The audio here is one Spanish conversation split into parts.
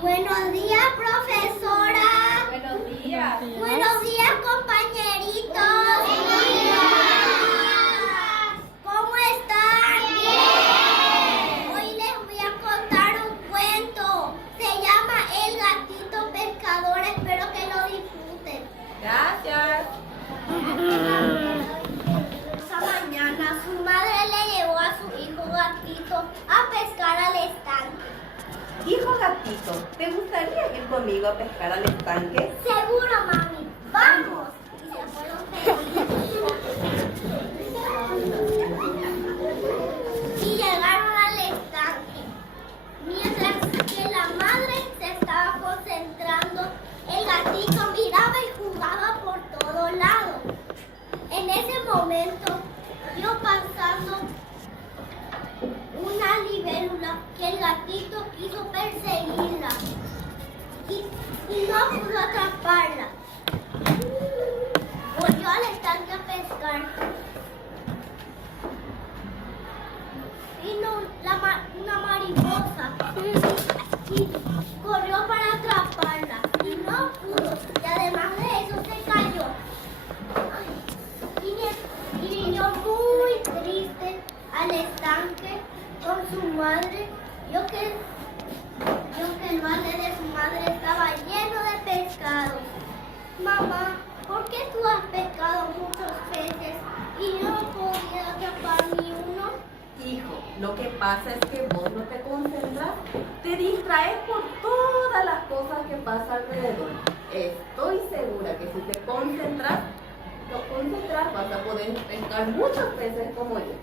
Buenos días, profesora. Buenos días. Buenos días, compañeritos. Buenos días. ¿Cómo están? Bien. Hoy les voy a contar un cuento. Se llama El gatito pescador. Espero que lo disfruten. Gracias. Esa mañana su madre le llevó a su hijo gatito a pescar al estanque. Hijo gatito, ¿te gustaría ir conmigo a pescar al estanque? Seguro, mami. ¡Vamos! Y se fueron felices. Y llegaron al estanque. Mientras que la madre se estaba concentrando, el gatito miraba y jugaba por todos lados. En ese momento, vio pasando una libélula que el gatito quiso perseguirla y no pudo atraparla. Volvió al estanque a pescar. Vino una mariposa y corrió para atraparla y no pudo. Y además de eso se cayó. Y vino muy triste al estanque con su madre. Vio que el balde de su madre estaba lleno de pescados. Mamá, ¿por qué tú has pescado muchos peces y no podías atrapar ni uno? Hijo, lo que pasa es que vos no te concentras, te distraes por todas las cosas que pasan alrededor. Estoy segura que si te concentras, vas a poder pescar muchos peces como yo.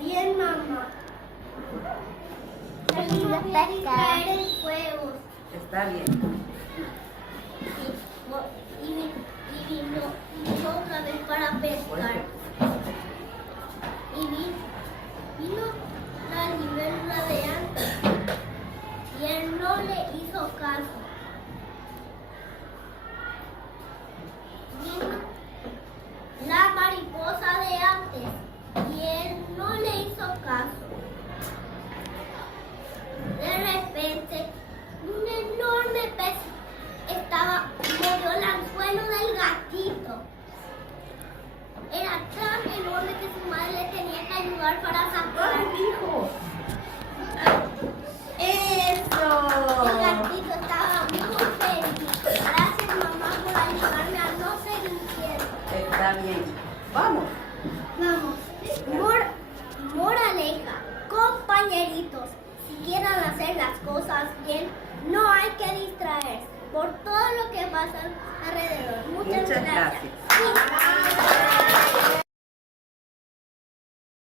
Bien, mamá. Voy a distraer el fuego. Está bien. Y vino otra vez para pescar. Y vino la libélula de antes. Y él no le hizo caso. Vino la mariposa de antes. Y él no le hizo caso. De repente, un enorme pez mordió el anzuelo del gatito. Era tan enorme que su madre le tenía que ayudar para sacarlo. Hijo. El ¡Eso! gatito estaba muy feliz. Gracias, mamá, por ayudarme a no ser inquieto. Está bien. Vamos. Vamos. Moraleja, compañeritos, si quieren hacer las cosas bien, no hay que distraerse por todo lo que pasa alrededor. Muchas Muchas gracias. gracias. Sí.